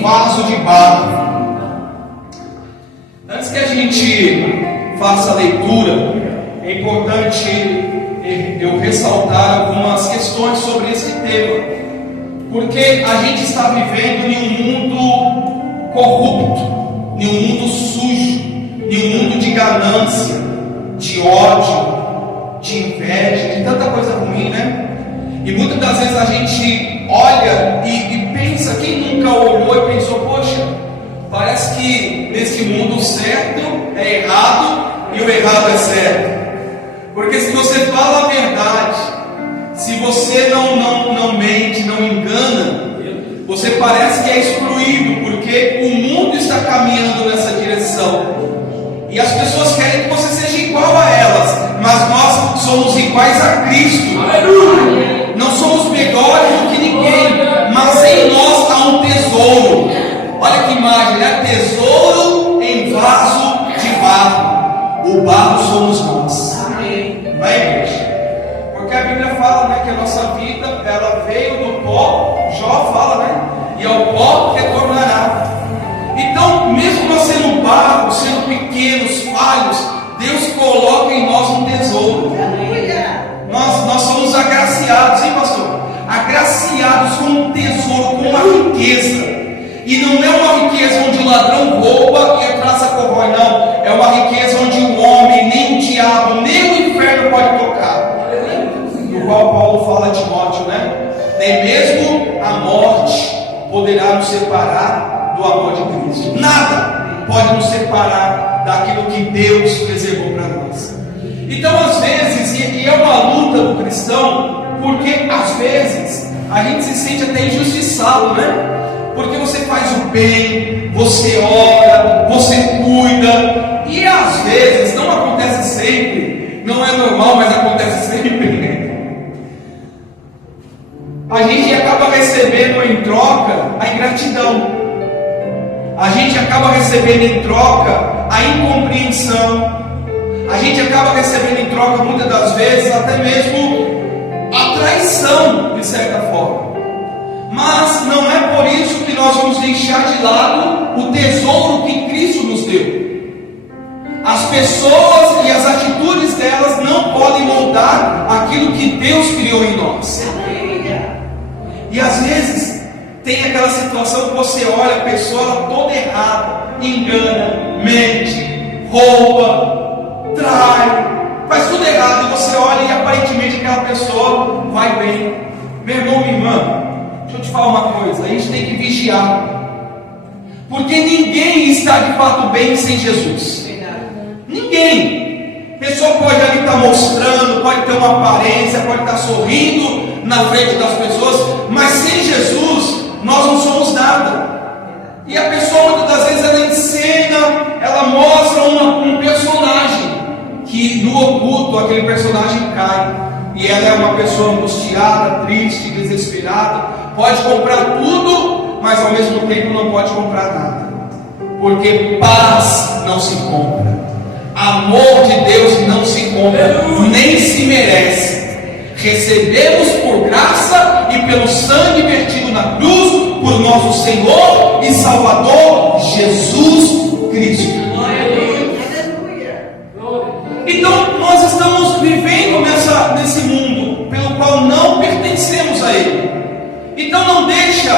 em vaso de barro. Antes que a gente faça a leitura, é importante eu ressaltar algumas questões sobre esse tema, porque a gente está vivendo em um mundo corrupto, em um mundo sujo, em um mundo de ganância, de ódio, de inveja, de tanta coisa ruim, né? E muitas das vezes a gente olha e pensa, quem nunca olhou e pensou, poxa, parece que nesse mundo o certo é errado e o errado é certo. Porque se você fala a verdade, se você não mente, não engana, você parece que é excluído, porque o mundo está caminhando nessa direção. E as pessoas querem que você seja igual a elas, mas nós somos iguais a Cristo. Aleluia! Não somos melhores do que ninguém, mas em nós há um tesouro. Olha que imagem, né? Tesouro em vaso de barro. O barro somos nós. Não é, igreja? Porque a Bíblia fala, né, que a nossa vida, ela veio do pó. Jó fala, né? E ao pó retornará. Então, mesmo nós sendo barro, sendo pequenos, falhos, Deus coloca em nós um tesouro. Nós somos agraciados, hein, pastor? Agraciados com um tesouro, com uma riqueza. E não é uma riqueza onde o ladrão rouba e a traça corrói, não. É uma riqueza onde o homem, nem o diabo, nem o inferno pode tocar. Do qual Paulo fala a Timóteo, né? Nem mesmo a morte poderá nos separar do amor de Cristo. Nada pode nos separar daquilo que Deus preservou para nós. Então, às vezes, e é uma luta do cristão, porque às vezes a gente se sente até injustiçado, né? Porque você faz o bem, você ora, você cuida, e às vezes, não acontece sempre, não é normal, mas acontece sempre. A gente acaba recebendo em troca a ingratidão. A gente acaba recebendo em troca a incompreensão. A gente acaba recebendo em troca, muitas das vezes, até mesmo a traição, de certa forma. Mas não é por isso que nós vamos deixar de lado o tesouro que Cristo nos deu. As pessoas e as atitudes delas não podem moldar aquilo que Deus criou em nós. E às vezes tem aquela situação que você olha a pessoa toda errada, engana, mente, rouba, trai, faz tudo errado, e você olha e aparentemente aquela pessoa vai bem. Meu irmão, minha irmã, deixa eu te falar uma coisa, a gente tem que vigiar, porque ninguém está de fato bem sem Jesus. Ninguém. A pessoa pode ali estar mostrando, pode ter uma aparência, pode estar sorrindo na frente das pessoas, mas sem Jesus nós não somos nada. E a pessoa muitas das vezes ela encena, ela mostra um personagem que no oculto aquele personagem cai, e ela é uma pessoa angustiada, triste, desesperada, pode comprar tudo, mas ao mesmo tempo não pode comprar nada, porque paz não se compra, amor de Deus não se compra, nem se merece. Recebemos por graça e pelo sangue vertido na cruz por nosso Senhor e Salvador Jesus Cristo. Então nós estamos vivendo nesse mundo pelo qual não pertencemos a Ele. Então não deixa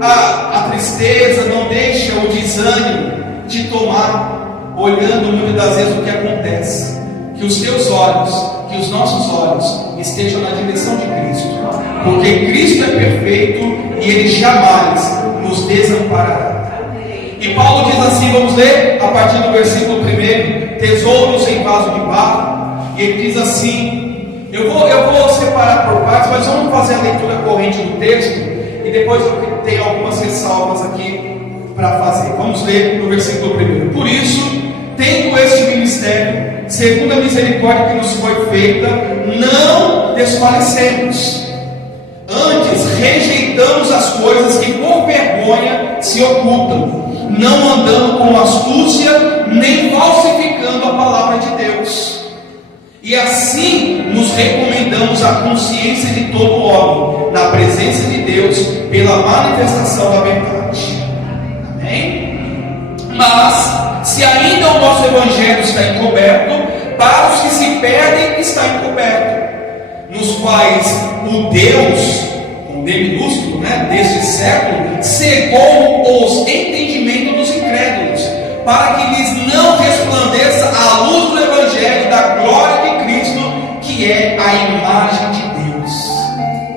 a tristeza, não deixa o desânimo te tomar, olhando muitas das vezes o que acontece. Que os teus olhos, que os nossos olhos estejam na direção de Cristo, porque Cristo é perfeito e Ele jamais nos desamparará. E Paulo diz assim, vamos ler a partir do versículo 1, tesouros em vaso de barro, e ele diz assim, eu vou separar por partes, mas vamos fazer a leitura corrente do texto, e depois eu tenho algumas ressalvas aqui para fazer. Vamos ler no versículo 1. Por isso, tendo este ministério, segundo a misericórdia que nos foi feita, não desfalecemos. Antes, rejeitamos as coisas que por vergonha se ocultam, não andando com astúcia, nem falsificando a palavra de Deus. E assim nos recomendamos à consciência de todo homem, na presença de Deus, pela manifestação da verdade. Amém? Mas, se ainda o nosso evangelho está encoberto, para os que se perdem está encoberto, nos quais o Deus, com D minúsculo, deste século, cegou os entendimentos dos incrédulos, para que lhes não resplandeça a luz do evangelho da glória de Cristo, que é a imagem de Deus.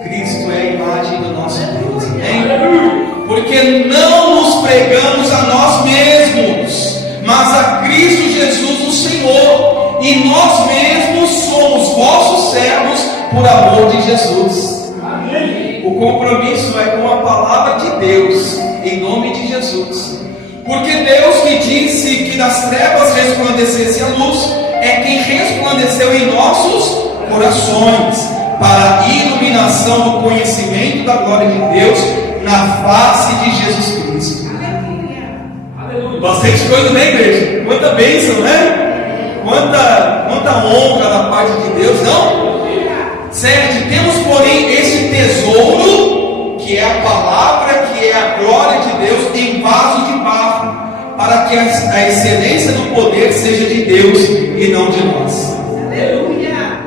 Cristo é a imagem do nosso Deus, amém? Porque não nos pregamos a nós mesmos, mas a Cristo Jesus o Senhor, e nós mesmos somos vossos servos por amor de Jesus. Amém. O compromisso é com a palavra de Deus, em nome de Jesus. Porque Deus que disse que das trevas resplandecesse a luz, é quem resplandeceu em nossos corações, para a iluminação do conhecimento da glória de Deus na face de Jesus Cristo. Aleluia. Bastante coisa, né, igreja? Quanta bênção, né? Quanta honra da parte de Deus, não? Certo? Temos, porém, esse tesouro, que é a palavra, que é a glória de Deus, em vaso de barro, para que a excelência do poder seja de Deus e não de nós. Aleluia!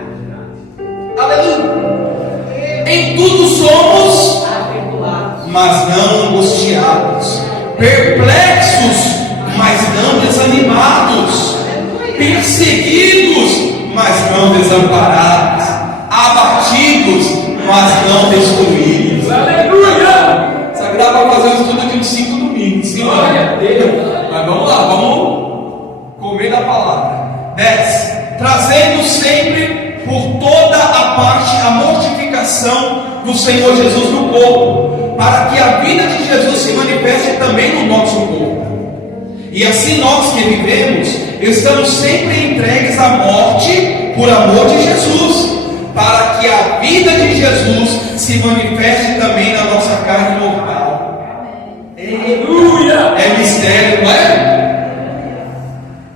Aleluia! Em tudo somos, mas não angustiados, perplexos, mas não desanimados, perseguidos, mas não desamparados, abatidos, mas não destruídos. Aleluia! Isso aqui dá para fazer um estudo de uns 5 domingos. Sim, glória a Deus. Mas vamos lá, vamos comer da palavra. 10. Trazendo sempre por toda a parte a mortificação do Senhor Jesus no corpo, para que a vida de Jesus se manifeste também no nosso corpo. E assim nós que vivemos, estamos sempre entregues à morte por amor de Jesus, para que a vida de Jesus se manifeste também na nossa carne mortal. Aleluia! É mistério, não é?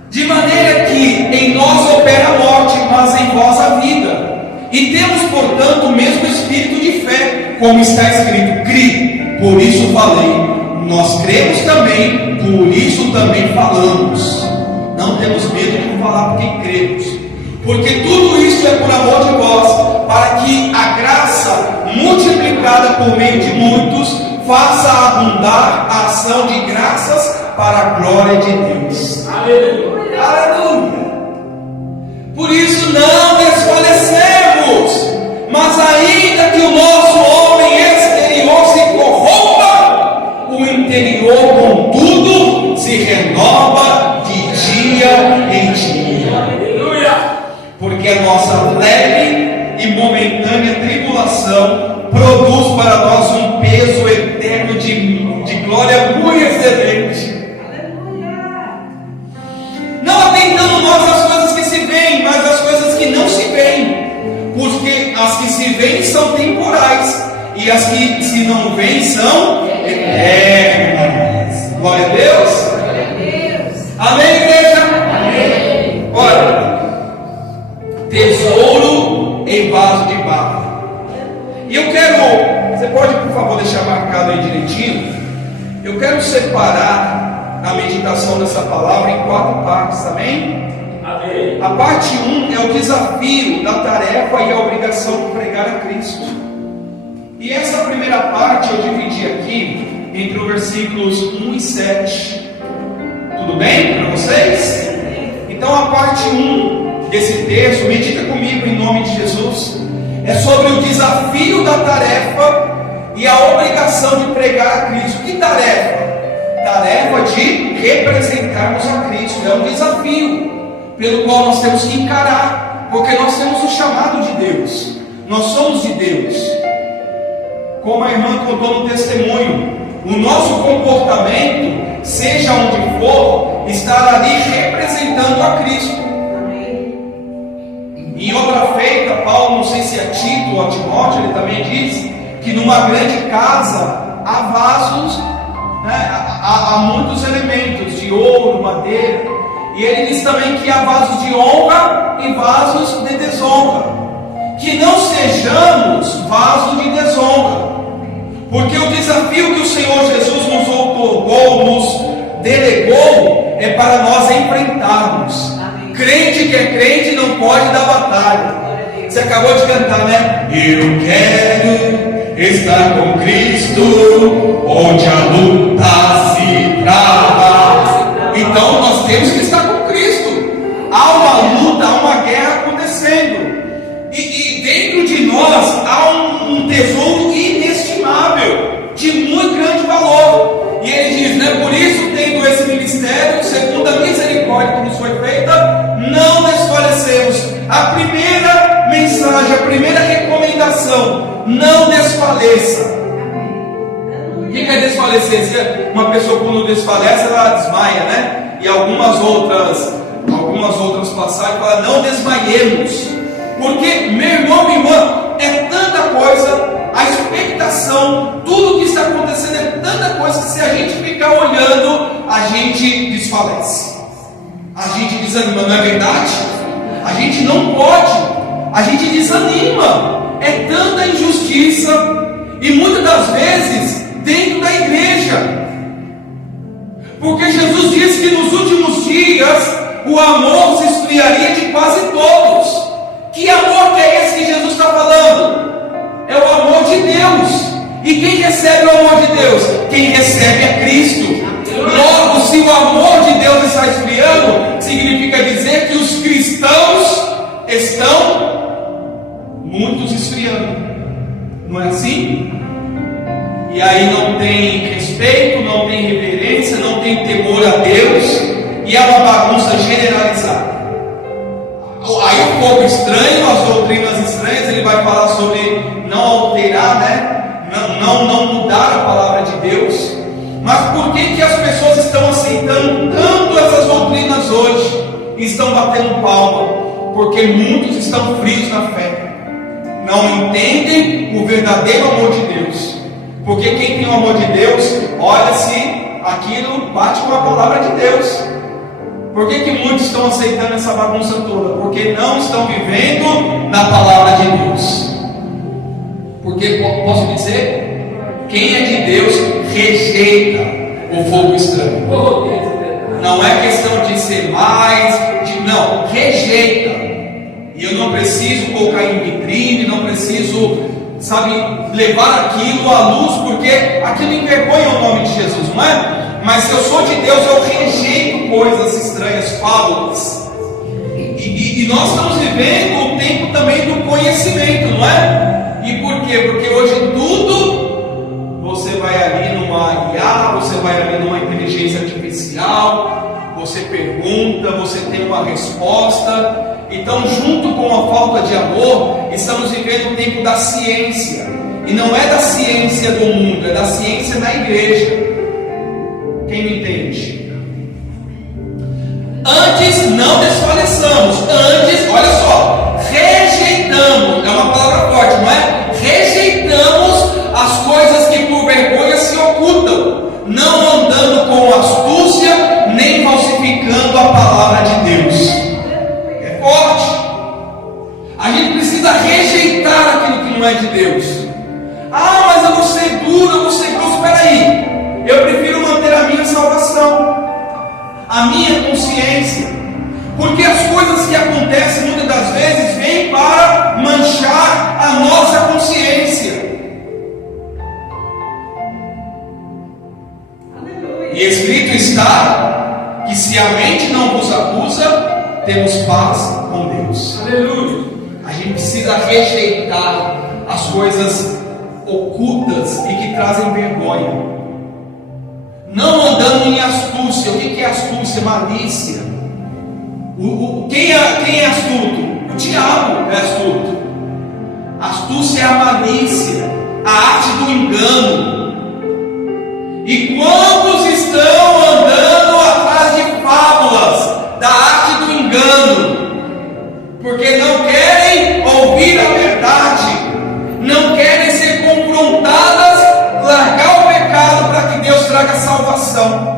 De maneira que em nós opera a morte, mas em vós a vida. E temos, portanto, o mesmo espírito de fé, como está escrito: cri, por isso falei. Nós cremos também, por isso também falamos. Não temos medo de falar porque cremos, porque tudo isso é por amor de vós, para que a graça multiplicada por meio de muitos faça abundar a ação de graças para a glória de Deus. Aleluia! Aleluia! Por isso não desfalecemos, mas ainda que o nosso homem exterior se corrompa, o interior, contudo, se renova de dia em dia. Aleluia! Porque a nossa leve e momentânea tribulação produz para nós um peso eterno de glória muito excelente. Aleluia! Não atentando nós às coisas que se veem, mas às coisas que não se veem, porque as que se veem são temporais, e as que se não veem são eternas. Glória a Deus. Amém, igreja? Amém. Olha, tesouro em vaso de barro. E eu quero, você pode por favor deixar marcado aí direitinho? Eu quero separar a meditação dessa palavra em 4 partes, amém? Amém. A parte 1 é o desafio da tarefa e a obrigação de pregar a Cristo. E essa primeira parte eu dividi aqui entre os versículos 1 e 7. Tudo bem para vocês? Então a parte 1 desse texto, medita comigo em nome de Jesus, é sobre o desafio da tarefa e a obrigação de pregar a Cristo. Que tarefa? Tarefa de representarmos a Cristo. É um desafio pelo qual nós temos que encarar, porque nós temos o chamado de Deus, nós somos de Deus. Como a irmã contou no testemunho, o nosso comportamento, seja onde for, estar ali representando a Cristo. Em outra feita, Paulo, não sei se é Tito ou a Timóteo, ele também diz que numa grande casa há vasos, há muitos elementos de ouro, madeira, e ele diz também que há vasos de honra e vasos de desonra. Que não sejamos vasos de desonra, porque o desafio que o Senhor Jesus nos colocou, nos delegou, é para nós enfrentarmos. Amém. Crente que é crente não pode dar batalha. Você acabou de cantar, né? Eu quero estar com Cristo, onde a luta se trava. Então nós temos que estar com Cristo. Há uma luta, há uma guerra acontecendo. E dentro de nós há um tesouro inestimável, de muito grande valor. E ele diz, né? Por isso, tendo esse ministério, segundo a misericórdia que nos foi feita, não desfalecemos. A primeira mensagem, a primeira recomendação: não desfaleça. O que é desfalecer? Se uma pessoa, quando desfalece, ela desmaia, né? E algumas outras passagens falam: não desmaiemos. Porque, meu irmão, minha irmã, é tanta coisa, a expectação, tudo que está acontecendo é tanta coisa que se a gente ficar olhando, a gente desfalece, a gente desanima, não é verdade? A gente não pode, a gente desanima. É tanta injustiça, e muitas das vezes dentro da igreja, porque Jesus disse que nos últimos dias o amor se esfriaria de quase todos. Que amor que é esse que Jesus está falando? É o amor de Deus. E quem recebe o amor de Deus? Quem recebe é Cristo. Logo, se o amor de Deus está esfriando, significa dizer que os cristãos estão muitos esfriando. Não é assim? E aí não tem respeito, não tem reverência, não tem temor a Deus, e é uma bagunça generalizada. Aí um pouco estranho, as doutrinas estranhas, ele vai falar sobre não alterar, né? Não mudar a palavra de Deus. Mas por que as pessoas estão aceitando tanto essas doutrinas hoje e estão batendo palma? Porque muitos estão frios na fé, não entendem o verdadeiro amor de Deus. Porque quem tem o amor de Deus, olha se aquilo bate com a palavra de Deus. Por que muitos estão aceitando essa bagunça toda? Porque não estão vivendo na palavra de Deus. Porque, posso dizer, quem é de Deus rejeita o fogo estranho. Não é questão de ser mais, não, rejeita. E eu não preciso colocar em vitrine, não preciso, levar aquilo à luz, porque aquilo envergonha o nome de Jesus, não é? Mas se eu sou de Deus, eu rejeito coisas estranhas, fábulas. E nós estamos vivendo o tempo também do conhecimento, não é? E por quê? Porque hoje tudo, você vai ali numa IA, você vai ali numa inteligência artificial, você pergunta, você tem uma resposta. Então, junto com a falta de amor, estamos vivendo o tempo da ciência. E não é da ciência do mundo, é da ciência da igreja. Quem me entende? Antes não desfaleçamos, antes, olha só, rejeitamos, é uma palavra forte, não é? Rejeitamos as coisas que por vergonha se ocultam, não andando com astúcia, nem falsificando a palavra de Deus. É forte. A gente precisa rejeitar aquilo que não é de Deus. Ah, mas eu vou ser duro, eu vou ser grosso. Espera aí. Eu prefiro manter a minha salvação, a minha consciência, porque as coisas que acontecem muitas das vezes vêm para manchar a nossa consciência. E escrito está que se a mente não vos acusa, temos paz com Deus. Aleluia. A gente precisa rejeitar as coisas ocultas e que trazem vergonha. Não andando em astúcia. O que é astúcia? Malícia. Quem é astuto? O diabo é astuto. Astúcia é a malícia, a arte do engano. E quantos estão andando atrás de fábulas da arte do engano? Porque não querem ouvir a verdade, não querem ser confrontadas, largar o pecado para que Deus traga salvação.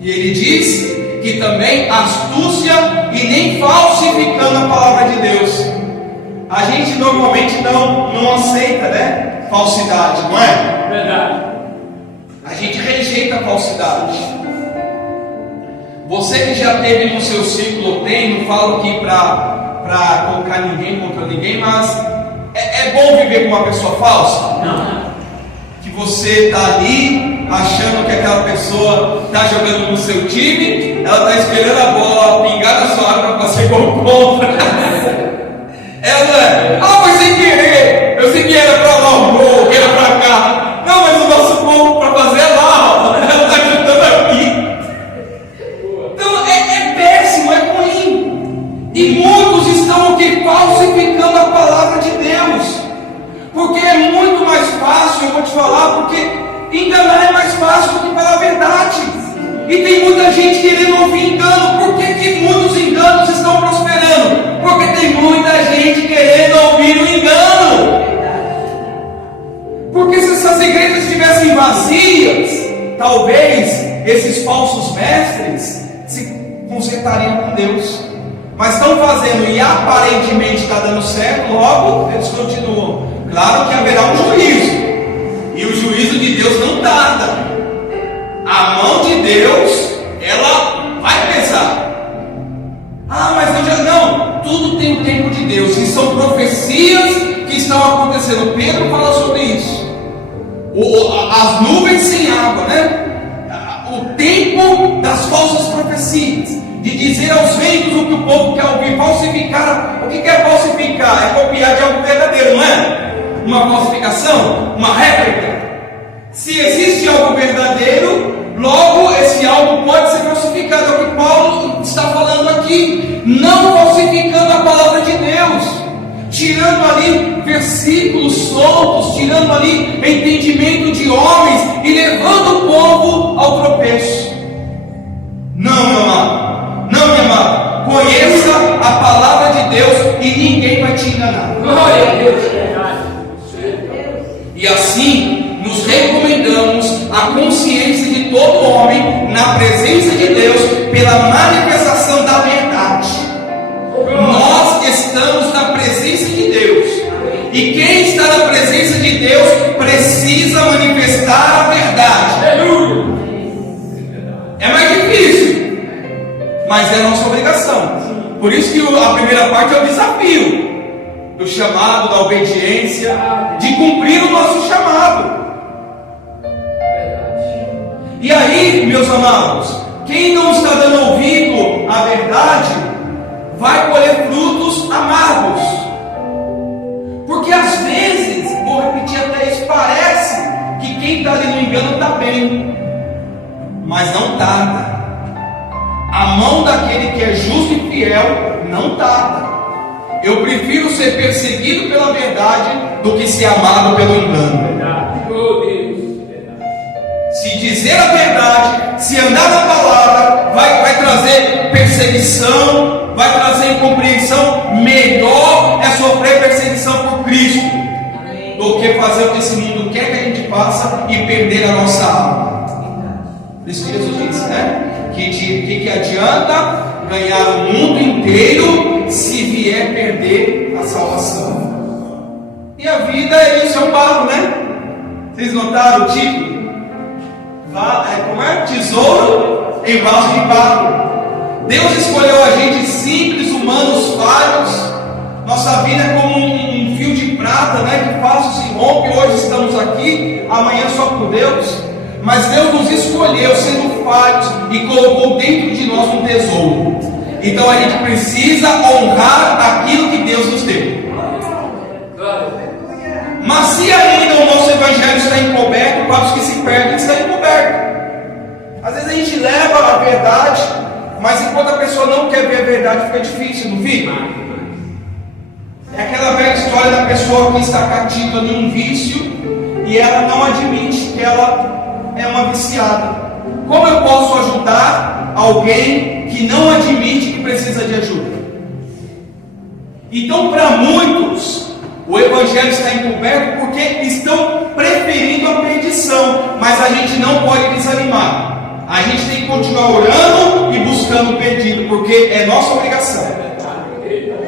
E ele diz que também astúcia e nem falsificando a palavra de Deus. A gente normalmente não aceita, né? Falsidade, não é? Verdade. A gente rejeita a falsidade. Você que já teve no seu círculo, não falo aqui para colocar ninguém contra ninguém, mas é bom viver com uma pessoa falsa? Não. Que você está ali achando que aquela pessoa está jogando no seu time, ela está esperando a bola pingar na sua área para fazer gol contra. Ela mas sem querer, eu sei que era para lá o gol, que era para cá. Não, mas o nosso gol para fazer é lá, ela está chutando aqui. Então é péssimo, é ruim. E muitos estão aqui falsificando a palavra de Deus. Porque é muito mais fácil, eu vou te falar, porque enganar é mais fácil do que falar a verdade. E tem muita gente querendo ouvir engano. Por que muitos enganos estão prosperando? Porque tem muita gente querendo ouvir o engano. Porque se essas igrejas estivessem vazias, talvez esses falsos mestres se consertariam com Deus. Mas estão fazendo e aparentemente está dando certo, logo eles continuam. Claro que haverá um juízo, e o juízo de Deus não tarda. A mão de Deus, ela vai pesar. Mas eu já não. Tudo tem o tempo de Deus, e são profecias que estão acontecendo. Pedro fala sobre isso. As nuvens sem água, né? O tempo das falsas profecias, de dizer aos ventos o que o povo quer ouvir, falsificar. O que é falsificar? É copiar de algo verdadeiro, não é? Uma falsificação, uma réplica. Se existe algo verdadeiro, logo esse algo pode ser falsificado. É o que Paulo está falando aqui. Não falsificando a palavra de Deus, tirando ali versículos soltos, tirando ali entendimento de homens e levando o povo ao tropeço. Não, meu amado, não, minha amada. Conheça a palavra de Deus e ninguém vai te enganar. Glória a Deus. E assim nos recomendamos a consciência de todo homem na presença de Deus pela manifestação da verdade. Nós estamos na presença de Deus, e quem está na presença de Deus precisa manifestar a verdade. É mais difícil, mas é nossa obrigação. Por isso que a primeira parte é o desafio do chamado, da obediência, de cumprir o nosso chamado. E aí, meus amados, quem não está dando ouvido à verdade vai colher frutos amargos. Porque às vezes, vou repetir até isso, parece que quem está ali no engano está bem, mas não tarda. A mão daquele que é justo e fiel não tarda. Eu prefiro ser perseguido pela verdade do que ser amado pelo engano. Se dizer a verdade, se andar na palavra, vai trazer perseguição, vai trazer incompreensão. Melhor é sofrer perseguição por Cristo do que fazer o que esse mundo quer que a gente faça e perder a nossa alma. Por isso que Jesus disse, né? Que adianta ganhar o mundo inteiro se vier perder a salvação. E a vida é isso, é um barro, né? Vocês notaram o título? Como é? Tesouro em vaso de barro. Deus escolheu a gente simples, humanos, falhos. Nossa vida é como um fio de prata, né? Que fácil se rompe. Hoje estamos aqui, amanhã só por Deus. Mas Deus nos escolheu sendo falhos e colocou dentro de nós um tesouro. Então a gente precisa honrar aquilo que Deus nos deu. Mas se ainda o nosso evangelho está encoberto, para os que se perdem, está encoberto. Às vezes a gente leva a verdade, mas enquanto a pessoa não quer ver a verdade, fica difícil, não fica? É aquela velha história da pessoa que está cativa num vício e ela não admite que ela é uma viciada. Como eu posso ajudar alguém que não admite que precisa de ajuda? Então, para muitos, o evangelho está encoberto porque estão preferindo a perdição, mas a gente não pode desanimar. A gente tem que continuar orando e buscando o perdido, porque é nossa obrigação.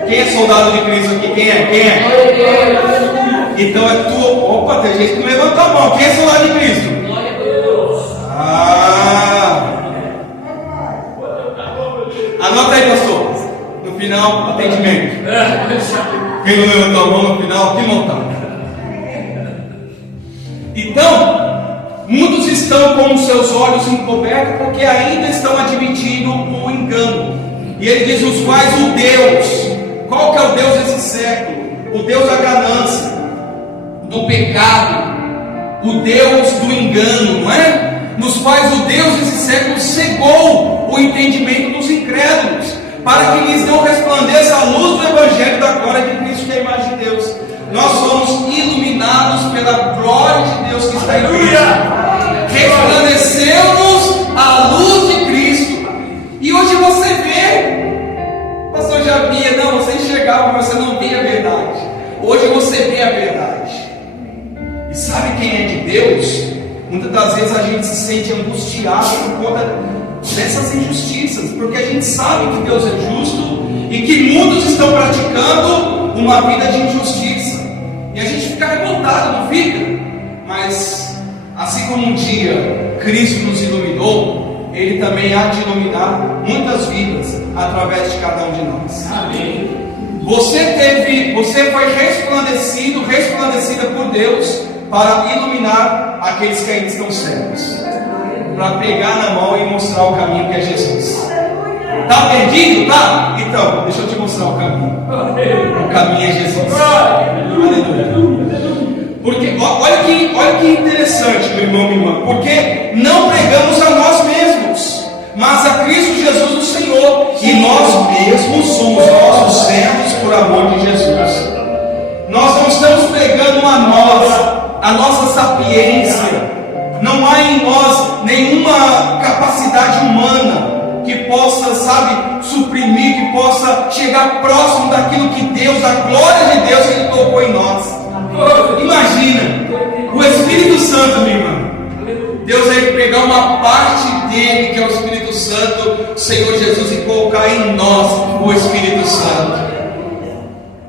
Quem é soldado de Cristo aqui? Quem é? Quem é? Então é tua. Opa, tem gente que levanta a mão. Quem é soldado de Cristo? Anota aí, pastor. No final, atendimento. Quem não levantou a mão no final, que montão. Então, muitos estão com os seus olhos encobertos porque ainda estão admitindo o engano. E ele diz: os quais o Deus, qual que é o Deus desse século? O Deus da ganância, do pecado, o Deus do engano, não é? Nos quais o Deus desse século cegou o entendimento dos incrédulos, para que lhes não resplandeça a luz do Evangelho da glória de Cristo, que é a imagem de Deus. Nós somos iluminados pela glória de Deus que está em Cristo. Resplandeceu-nos a luz de Cristo. E hoje você vê, pastor já via, não, você enxergava, mas você não via a verdade. Hoje você vê a verdade. E sabe quem é de Deus? Muitas das vezes a gente se sente angustiado por conta dessas injustiças, porque a gente sabe que Deus é justo e que muitos estão praticando uma vida de injustiça, e a gente fica revoltado, não fica? Mas assim como um dia Cristo nos iluminou, Ele também há de iluminar muitas vidas através de cada um de nós. Amém. Você foi resplandecida por Deus para iluminar aqueles que ainda estão cegos, para pegar na mão e mostrar o caminho que é Jesus. Está perdido? Tá? Então, deixa eu te mostrar o caminho. O caminho é Jesus. Aleluia. Porque, olha que interessante, meu irmão, minha irmã. Porque não pregamos a nós mesmos, mas a Cristo Jesus o Senhor. E nós mesmos somos nossos servos por amor de Jesus. Nós não estamos pregando a nossa sapiência. Não há em nós nenhuma capacidade humana que possa, suprimir, que possa chegar próximo daquilo que Deus, a glória de Deus que Ele colocou em nós. Imagina, o Espírito Santo, minha irmã. Deus vai pegar uma parte dele, que é o Espírito Santo, o Senhor Jesus, e colocar em nós o Espírito Santo.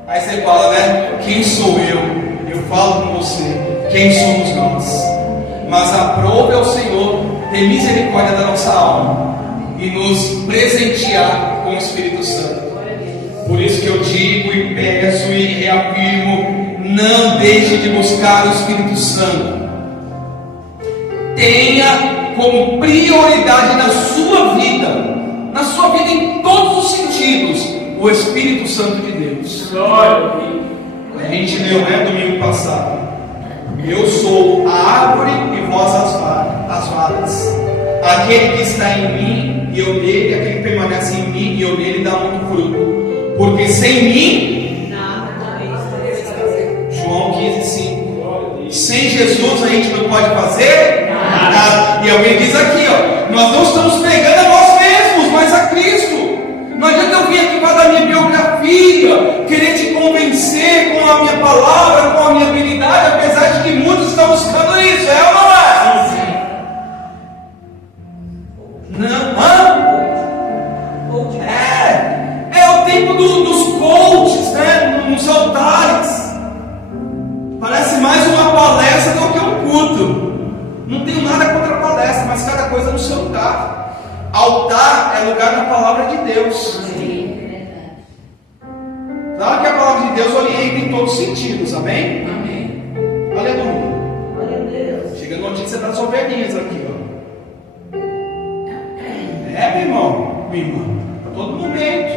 Aí você fala, né? Quem sou eu? Eu falo com você. Quem somos nós? Mas aprove ao Senhor ter misericórdia da nossa alma e nos presentear com o Espírito Santo. Por isso que eu digo e peço e reafirmo: não deixe de buscar o Espírito Santo. Tenha como prioridade na sua vida em todos os sentidos, o Espírito Santo de Deus. A gente leu, né, domingo passado: eu sou a árvore e vós as varas. Aquele que está em mim e eu nele, aquele que permanece em mim e eu nele, dá muito fruto. Porque sem mim, João 15:5. Sem Jesus a gente não pode fazer nada. E alguém diz aqui, nós não estamos pregando a nós mesmos, mas a Cristo. Não adianta eu vir aqui para dar minha biografia, querer te convencer com a minha palavra, com a minha habilidade, apesar de que muitos estão buscando isso, é ou não é? É o tempo dos coaches, né? Nos altares. Parece mais uma palestra do que um culto. Não tenho nada contra a palestra, mas cada coisa no seu lugar. Altar é lugar da palavra de Deus. Claro que a palavra de Deus orienta em todos os sentidos, amém? Amém. Aleluia. Chega a notícia das ovelhinhas aqui, meu irmão, minha irmã, a todo momento.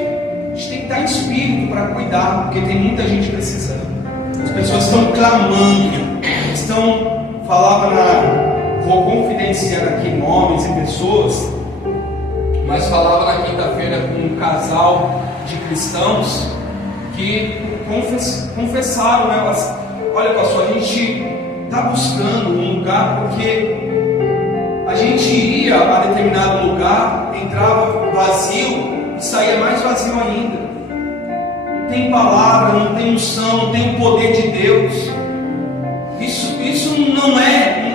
A gente tem que estar em espírito para cuidar, porque tem muita gente precisando. As pessoas estão clamando, vou confidenciar aqui nomes e pessoas, mas falava na quinta-feira com um casal de cristãos que confessaram, né? Olha, pastor, a gente está buscando um lugar porque a gente ia a determinado lugar, entrava vazio e saía mais vazio ainda. Não tem palavra, não tem unção, não tem o poder de Deus. Isso não é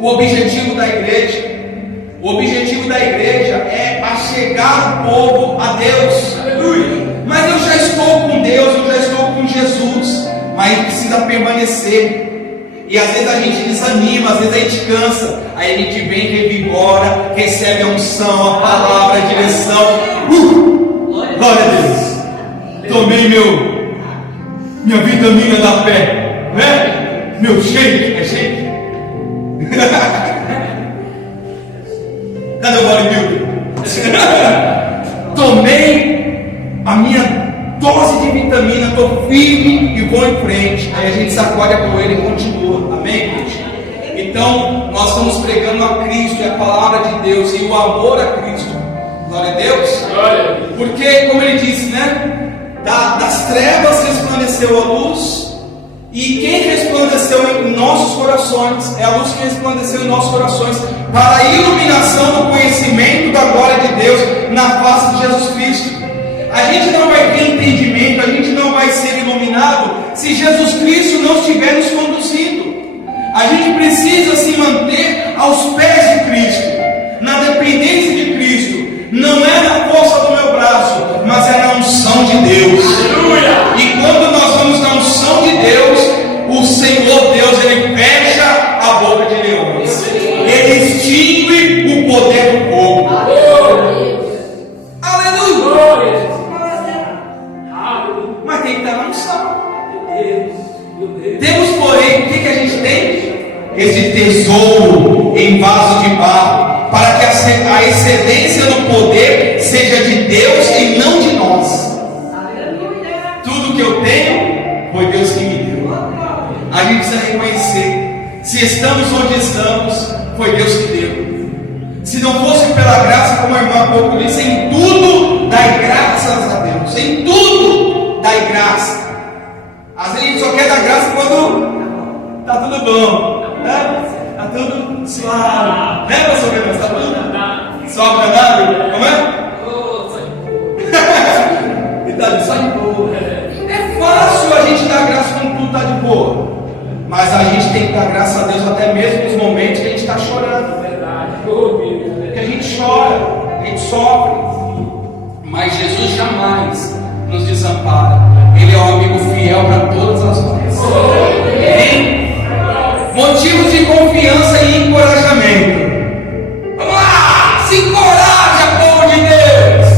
o objetivo da igreja. O objetivo da igreja é achegar o povo a Deus. Aleluia. Mas eu já estou com Deus, eu já estou com Jesus, mas precisa permanecer. E às vezes a gente desanima, às vezes a gente cansa. Aí a gente vem, revigora, recebe a unção, a palavra, a direção. Glória a Deus. Tomei minha vitamina da fé, né? Meu shake, é shake? Cadê o bodybuilder? Tomei a minha dose de vitamina, estou firme e vou em frente. Aí a gente sacode a poeira e continua. Amém, gente? Então, nós estamos pregando a Cristo e a palavra de Deus e o amor a Cristo. Glória a Deus. Porque, como ele disse, né? Das trevas resplandeceu a luz. E quem resplandeceu em nossos corações, é a luz que resplandeceu em nossos corações, para a iluminação do conhecimento da glória de Deus na face de Jesus Cristo. A gente não vai ter entendimento, a gente não vai ser iluminado se Jesus Cristo não estiver nos conduzindo. A gente precisa se manter aos pés de Cristo, na dependência de Cristo. Não é na força do meu braço, mas é na unção de Deus. Aleluia! E quando nós vamos na unção de Deus, o Senhor Deus, ele fecha a boca de leões, ele extingue o poder do fogo. Aleluia! Mas tem que estar na unção. Temos, porém, o que a gente tem? Esse tesouro em vaso de barro, para que a excelência do poder seja de Deus e não de nós. Tudo que eu tenho foi Deus que me deu. A gente precisa reconhecer: se estamos onde estamos, foi Deus que deu. Se não fosse pela graça, como a irmã há pouco disse, em tudo dai graças a Deus. Em tudo dai graça. Às vezes a gente só quer dar graça quando está tudo bom, né? Está tudo suave, né, pastor Renan? Está tudo só agradável? Como é? Está só de boa. É fácil a gente dar graça quando tudo está de boa, mas a gente tem que dar graça a Deus até mesmo nos momentos que a gente está chorando. Porque a gente chora, a gente sofre, mas Jesus jamais nos desampara. Ele é um amigo fiel para todas as horas. Motivos de confiança e encorajamento. Vamos lá! Se encoraja, povo de Deus!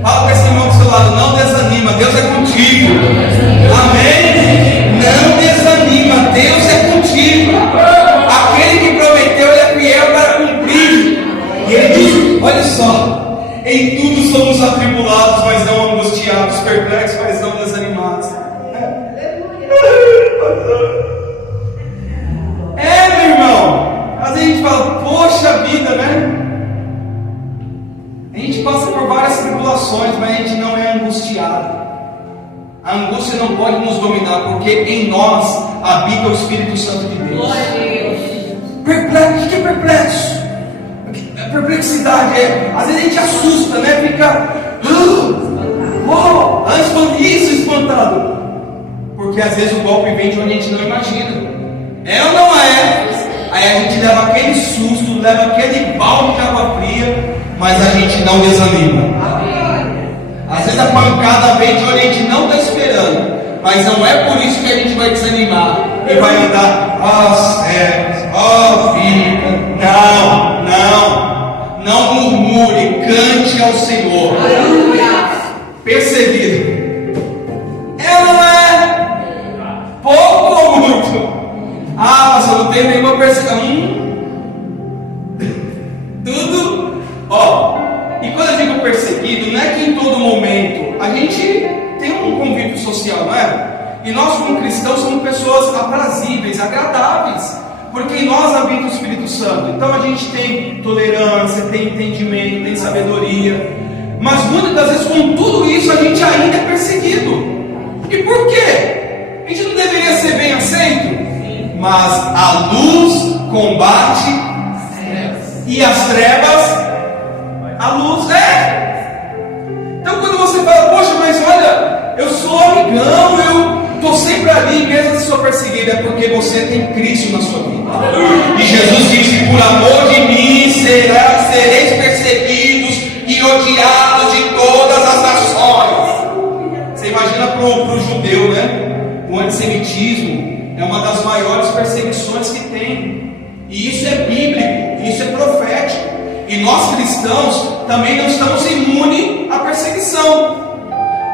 Fala para esse irmão do seu lado: não desanima, Deus é contigo. Amém? Não desanima, Deus é contigo. Aquele que prometeu, ele é fiel para cumprir. E ele diz: olha só, em tudo somos atribulados, mas não angustiados, perplexos, mas não desanimados. Meu irmão, às vezes a gente fala: poxa vida, né? A gente passa por várias tribulações, mas a gente não é angustiado. A angústia não pode nos dominar, porque em nós habita o Espírito Santo de Deus. Perplexo, o que é perplexo? Perplexidade às vezes a gente assusta, né? Fica espantado, porque às vezes o golpe vem de onde a gente não imagina. É ou não é? Aí a gente leva aquele susto, leva aquele balde de água fria, mas a gente não desanima. Às vezes a pancada vem de onde a gente não está esperando, mas não é por isso que a gente vai desanimar e vai andar: céus, vida. Não murmure, cante ao Senhor. Perseguido. É ou não é? Pouco ou muito? Pastor, não tem nenhuma perseguição. Tudo. E quando eu digo perseguido, não é que em todo momento. A gente tem um convívio social, não é? E nós, como cristãos, somos pessoas aprazíveis, agradáveis, porque em nós habita o Espírito Santo. Então a gente tem tolerância, tem entendimento, tem sabedoria. Mas muitas das vezes, com tudo isso, a gente ainda é perseguido. E por quê? A gente não deveria ser bem aceito? Mas a luz combate e as trevas a luz. Então quando você fala: poxa, mas olha, eu sou amigão, eu estou sempre ali, mesmo se sou perseguido, é porque você tem Cristo na sua vida. E Jesus disse: por amor de mim sereis perseguidos e odiados de todas as nações. Você imagina para o judeu, né? O antissemitismo é uma das maiores perseguições que tem. E isso é bíblico, isso é profético. E nós cristãos também não estamos imunes à perseguição.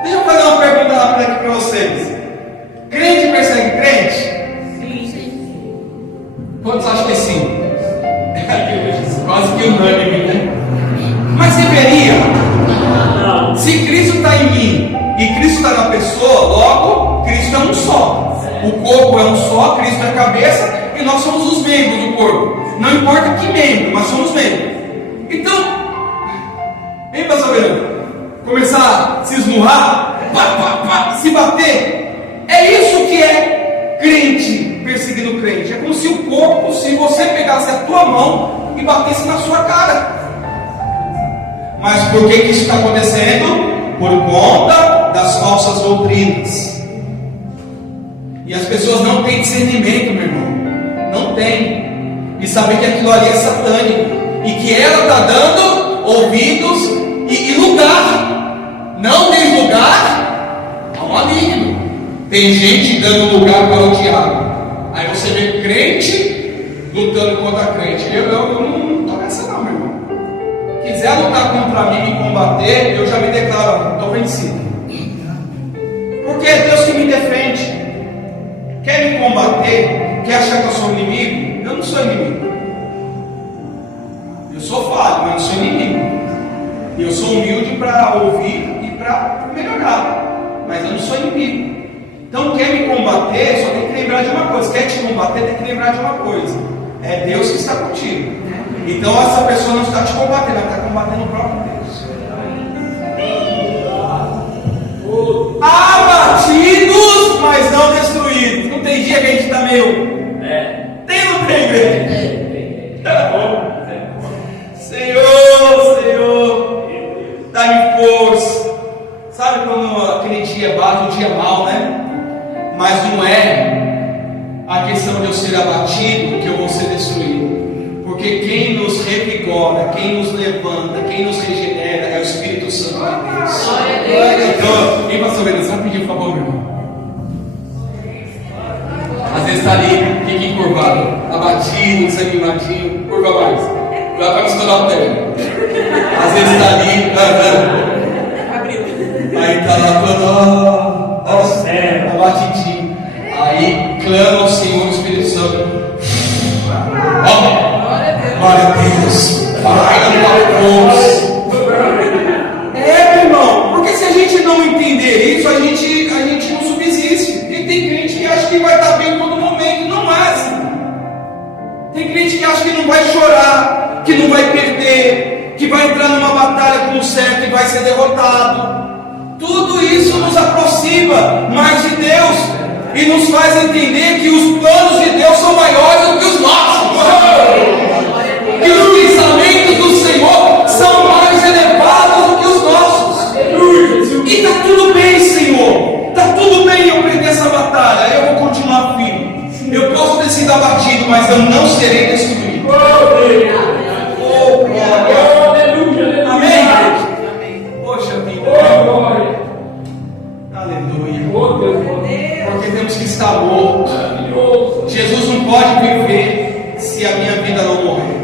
Deixa eu fazer uma pergunta rápida aqui para vocês. Crente persegue crente? Sim. Quantos acham que sim? Quase que unânime, né? Mas deveria. Não. Se Cristo está em mim e Cristo está na pessoa, logo Cristo é um só. O corpo é um só, Cristo é a cabeça e nós somos os membros do corpo. Não importa que membro, mas somos membros. Então, vem para saber, começar a se esmurrar, se bater. É isso que é crente perseguindo crente. É como se o corpo, se você pegasse a tua mão e batesse na sua cara. Mas por que isso está acontecendo? Por conta das falsas doutrinas. E as pessoas não têm discernimento, meu irmão. Não tem. E sabem que aquilo ali é satânico. E que ela está dando ouvidos e lugar. Não tem lugar ao maligno. Tem gente dando lugar para o diabo. Aí você vê crente lutando contra crente. Eu não estou nessa não, meu irmão. Quiser lutar contra mim e me combater, eu já me declaro, estou vencido. Porque é Deus que me defende. Quer me combater? Quer achar que eu sou inimigo? Eu não sou inimigo. Eu sou falho, mas não sou inimigo. E eu sou humilde para ouvir e para melhorar. Mas eu não sou inimigo. Então, quer me combater, só tem que lembrar de uma coisa. Quer te combater, tem que lembrar de uma coisa. É Deus que está contigo. Então, essa pessoa não está te combatendo, ela está combatendo o próprio Deus. Abatidos, mas não destruídos. Não tem dia que a gente está meio... Tem ou não tem, velho? Senhor, dá-me força. Sabe quando aquele dia bate, um dia mal, né? Mas não é a questão de eu ser abatido que eu vou ser destruído. Porque quem nos revigora, quem nos levanta, quem nos regenera é o Espírito Santo de Deus. Então, quem passou vendo, só pedir um favor, meu irmão. Às vezes está ali, fica encurvado, abatido, desanimadinho, curva mais. Lá para estourar o pé. Às vezes está ali, aí está lá falando, batidinho. Aí clama ao Senhor, o Espírito Santo. Glória a Deus. Vai na tua força. Meu irmão, porque se a gente não entender isso, a gente não subsiste. E tem crente que acha que vai estar bem em todo momento. Não é assim. Tem crente que acha que não vai chorar, que não vai perder, que vai entrar numa batalha como certo e vai ser derrotado. Tudo isso nos aproxima mais de Deus e nos faz entender que os planos de Deus são maiores do que os nossos, que os pensamentos do Senhor são mais elevados do que os nossos. E está tudo bem, Senhor, está tudo bem eu perder essa batalha, eu vou continuar firme. Eu posso ter sido abatido, mas eu não serei destruído. Amém? Poxa vida. Aleluia. Porque temos que estar mortos. Jesus não pode viver se a minha vida não morrer.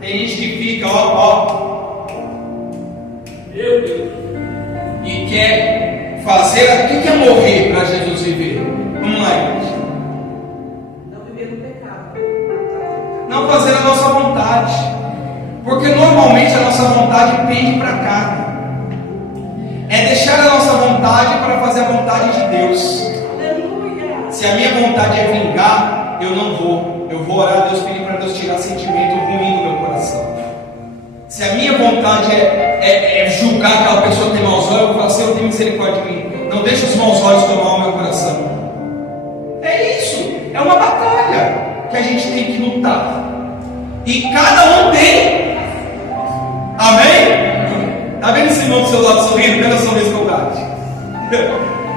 Tem gente que fica, e quer fazer. O que é morrer para Jesus viver? Vamos lá, irmãos. Não fazer a nossa vontade, porque normalmente a nossa vontade pende para a carne. É deixar a nossa vontade para fazer a vontade de Deus. Se a minha vontade é vingar, eu não vou. Eu vou orar a Deus, pedir para Deus tirar sentimento ruim do meu coração. Se a minha vontade é julgar aquela pessoa que tem maus olhos, eu vou falar, Senhor, tem misericórdia de mim. Não deixa os maus olhos tomar o meu coração. É isso. É uma batalha que a gente tem que lutar. E cada um tem. Amém? Está vendo esse irmão do seu lado sorrindo? Pega só vez que eu bate.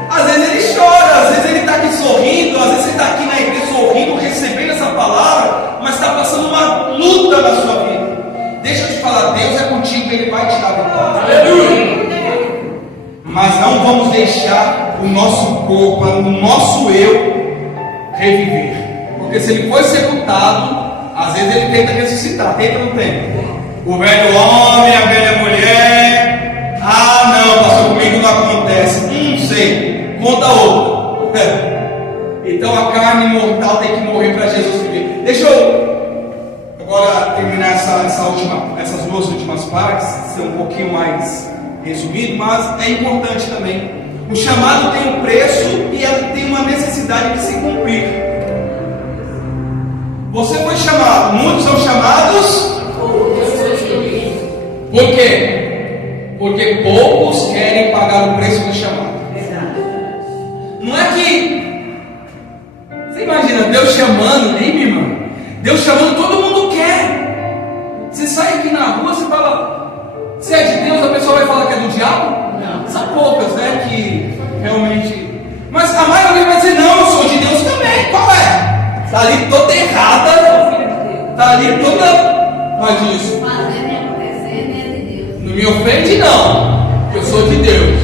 Às vezes ele chora, às vezes ele está aqui sorrindo, às vezes ele está aqui na igreja sorrindo, recebendo essa palavra, mas está passando uma luta na sua vida. Deixa eu te falar, Deus é contigo, Ele vai te dar vitória. Aleluia! Mas não vamos deixar o nosso corpo, o nosso eu, reviver. Porque se ele foi sepultado, às vezes ele tenta ressuscitar. Tenta ou não tenta? O velho homem, a velha mulher. Ah, não, pastor, comigo não acontece. Não sei. Conta outra. Então a carne mortal tem que morrer para Jesus viver. Deixa eu agora terminar essas duas últimas partes, ser um pouquinho mais resumido, mas é importante também. O chamado tem um preço e tem uma necessidade de se cumprir. Você foi chamado, muitos são chamados. Por quê? Porque poucos querem pagar o preço do chamado. Não é que você imagina Deus chamando, nem minha irmã. Deus chamando, todo mundo quer. Você sai aqui na rua, você fala, se é de Deus, a pessoa vai falar que é do diabo? Não. São poucas, né? Que realmente. Mas a maioria vai dizer, não, eu sou de Deus também. Qual é? Está ali toda errada. Está ali toda. Mas isso. Não me ofende, não. Eu sou de Deus.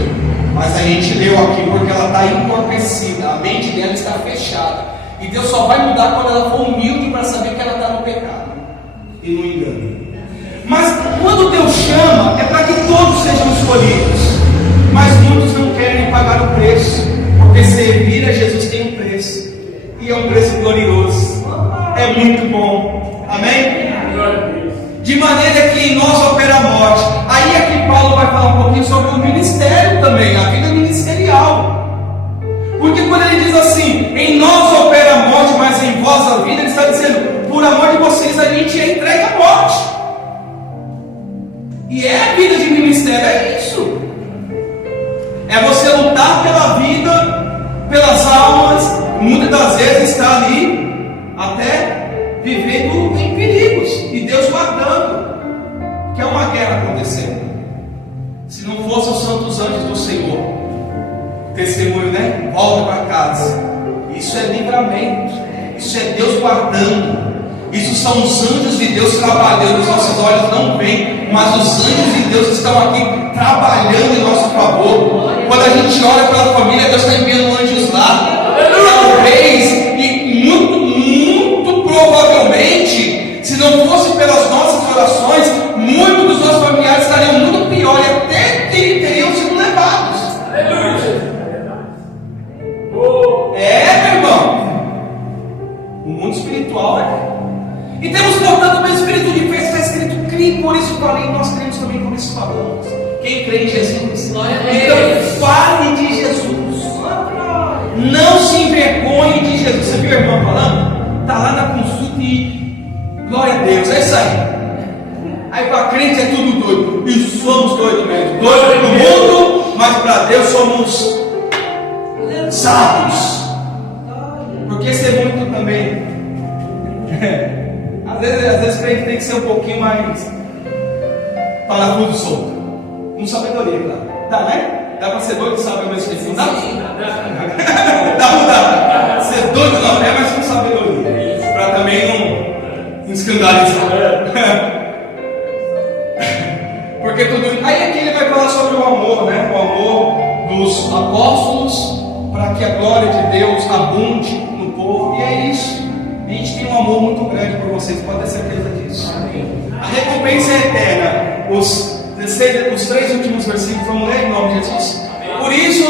Mas a gente leu aqui porque ela está entorpecida. A mente dela está fechada. E Deus só vai mudar quando ela for humilde para saber que ela está no pecado e no engano. Mas quando Deus chama, é para que todos sejam escolhidos. Mas muitos não querem pagar o preço, porque servir a Jesus tem um preço, e é um preço glorioso. É muito bom. Amém? De maneira que em nós opera a morte. Aí aqui Paulo vai falar um pouquinho sobre o ministério também, a vida ministerial. Porque quando ele diz assim, em nós opera a morte, mas em vós a vida, ele está dizendo, por amor de vocês a gente é entregue à morte. E é a vida de ministério, é isso. É você lutar pela vida, pelas almas, muitas das vezes está ali, até vivendo em perigos, e Deus guardando, que é uma guerra acontecendo. Se não fossem os santos anjos do Senhor, testemunho, né? Volta para casa. Isso é livramento. Isso é Deus guardando. Isso são os anjos de Deus trabalhando. Os nossos olhos não veem, mas os anjos de Deus estão aqui trabalhando em nosso favor. Quando a gente olha pela família, Deus está enviando anjos lá. Talvez, e muito provavelmente, se não fosse pelas nossas orações, muitos dos nossos familiares estariam muito pior e até teriam sido levados. Meu irmão, o mundo espiritual e temos portanto o espírito de fé. Está escrito, crê, por isso falei, nós cremos também, por isso falamos. Quem crê em Jesus, então fale de Jesus, não se envergonhe de Jesus. Você viu a irmã falando? Está lá na consulta e glória a Deus, é isso aí. Aí para crente é tudo doido, e somos doidos mesmo, doidos no mundo, mas para Deus somos sábios. Porque ser muito também. Às vezes crente tem que ser um pouquinho mais parafuso solto. Com sabedoria, claro. Dá, né? Dá para ser doido e sábio ao mesmo tempo? Não dá? Dá. Ser doido não é, mas com sabedoria. Para também não escandalizar. Porque tudo. Aí aqui ele vai falar sobre o amor, né? O amor dos apóstolos, para que a glória de Deus abunde no povo. E é isso. A gente tem um amor muito grande por vocês, pode ter certeza disso. A recompensa é eterna. Os 3 últimos versículos, vamos ler em nome de Jesus. Por isso,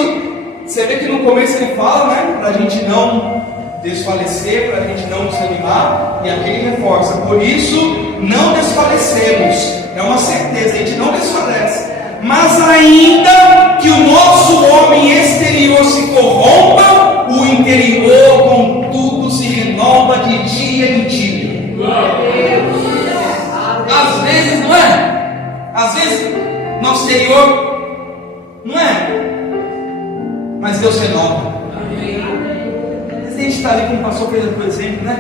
você vê que no começo ele fala, né? Para a gente não desfalecer, para a gente não desanimar. E aqui ele reforça: por isso não desfalecemos. É uma certeza, a gente não desfalece. Mas ainda que o nosso homem exterior se corrompa, o interior contudo se renova de dia em dia. Às vezes não é. Às vezes nosso exterior não é. Mas Deus renova. Às vezes a gente está ali como passou por exemplo, né?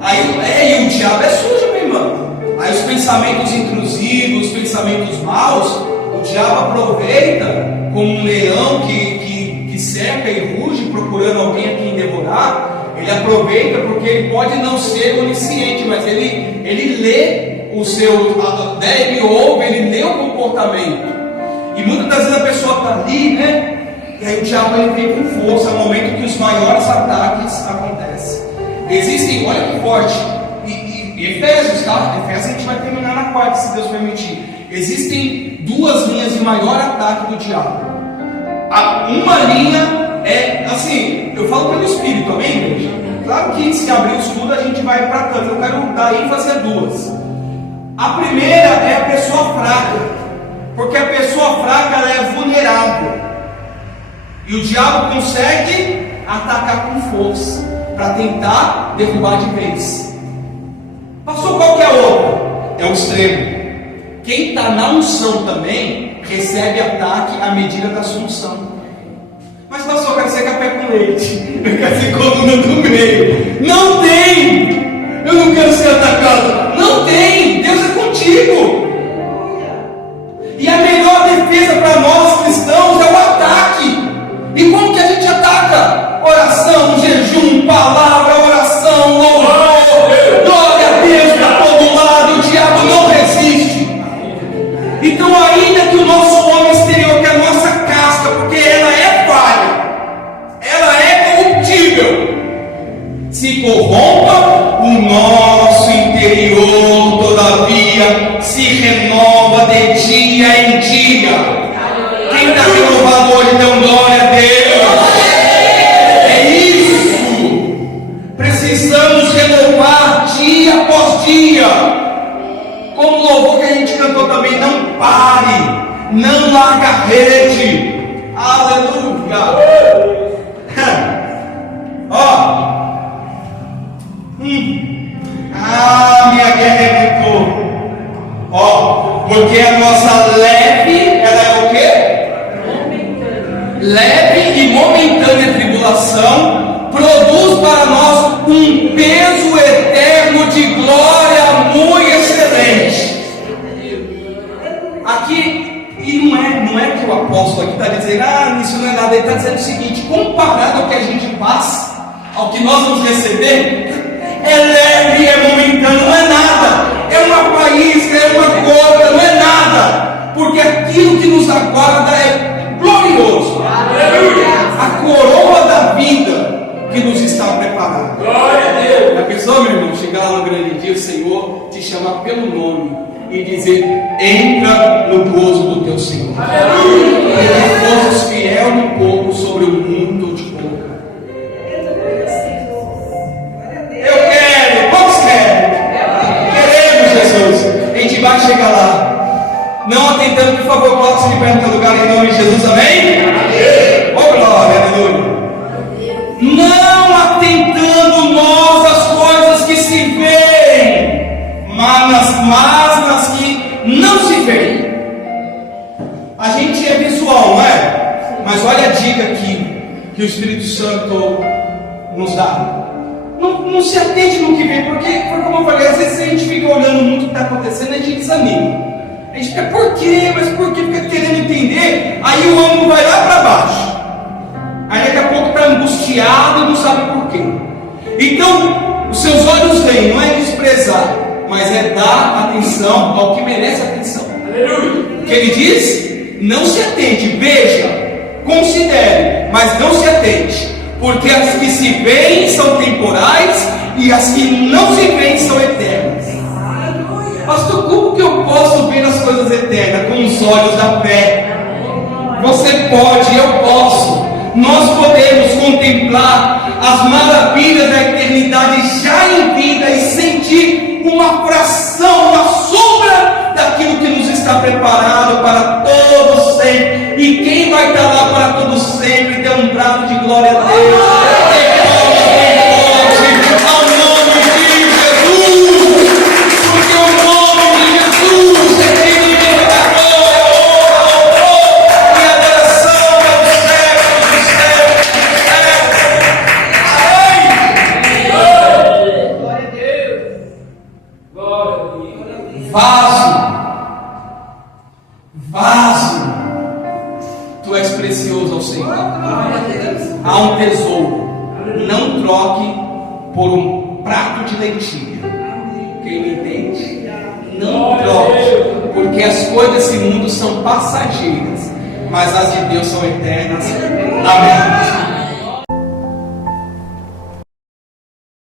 Aí o diabo é sujo, meu irmão. Aí os pensamentos intrusivos, os pensamentos maus, o diabo aproveita como um leão que cerca e ruge procurando alguém a quem devorar. Ele aproveita porque ele pode não ser onisciente, mas ele lê o seu, ele ouve, ele lê o comportamento. E muitas das vezes a pessoa está ali, né? E aí o diabo ele vem com força, é o momento que os maiores ataques acontecem. Existem, olha que forte, e Efésios, tá? Efésios a gente vai terminar na quarta, se Deus permitir. Existem duas linhas de maior ataque do diabo. Uma linha é, assim, eu falo pelo Espírito, amém, igreja? Claro que se abrir o estudo a gente vai para tanto, eu quero dar ênfase a duas. A primeira é a pessoa fraca, porque a pessoa fraca ela é vulnerável. E o diabo consegue atacar com força, para tentar derrubar de vez. Passou qual que é a outra? É o extremo. Quem está na unção também recebe ataque à medida da sua unção. Mas pastor, eu quero ser café com leite, eu quero ser coluna do meio. Não tem! Eu não quero ser atacado. Não tem! Deus é contigo. E a melhor defesa para nós cristãos é o ataque. E como que a gente ataca? Oração, jejum, palavra, oração, louvor, glória a Deus para todo lado. O diabo não resiste. Então, ainda que o nosso homem exterior, que é a nossa casca, porque ela é falha, ela é corruptível, se corrompa, o nosso interior, todavia, se renova de dia em dia. Quem está renovado hoje, dê glória a Deus. É isso. Precisamos renovar dia após dia. Como o louvor que a gente cantou também, não pare, não larga a rede. Aleluia. Ó. Minha guerra é muito. Ó, porque a nossa leve, ela é o quê? Leve e momentânea tribulação produz para nós um peso eterno de glória muito excelente. Aqui, e não é que o apóstolo aqui está dizendo, isso não é nada, ele está dizendo o seguinte: comparado ao que a gente passa, ao que nós vamos receber, é leve, é momentâneo, não é nada, é uma faísca, é uma gota, não é nada, porque aquilo que nos aguarda é glorioso. A coroa da vida que nos está preparada. Glória a Deus. A pessoa, meu irmão, chegar lá no grande dia, o Senhor te chamar pelo nome e dizer: entra no gozo do teu Senhor. Porque fosses fiel no pouco, sobre o muito te colocar. Eu quero, quantos querem? Queremos, Jesus. A gente vai chegar lá. Não atentando, por favor, coloque-se de pé no teu lugar em nome de Jesus, amém? Oh, glória, aleluia. Não atentando nós as coisas que se veem, mas nas que não se veem. A gente é visual, não é? Mas olha a dica que o Espírito Santo nos dá. Não se atente no que vê, porque como eu falei, às vezes a gente fica olhando muito o que está acontecendo e a gente desanima. A gente fica, por quê? Mas por quê? Fica querendo entender, aí o ânimo vai lá para baixo. Aí daqui a pouco está angustiado e não sabe por quê. Então, os seus olhos veem, não é desprezar, mas é dar atenção ao que merece atenção. O que ele diz? Não se atente, veja, considere, mas não se atente, porque as que se veem são temporais e as que não se veem são eternas. Pastor, como que eu posso ver as coisas eternas? Com os olhos da fé. Você pode, eu posso. Nós podemos contemplar as maravilhas da eternidade já em vida e sentir uma fração, uma sombra daquilo que nos está preparado para todos sempre. E quem vai estar lá para todos sempre, dê um brado de glória a Deus. Vaso, tu és precioso ao Senhor. Há um tesouro, não troque por um prato de lentilha. Quem me entende? Não troque, porque as coisas desse mundo são passageiras, mas as de Deus são eternas Amém.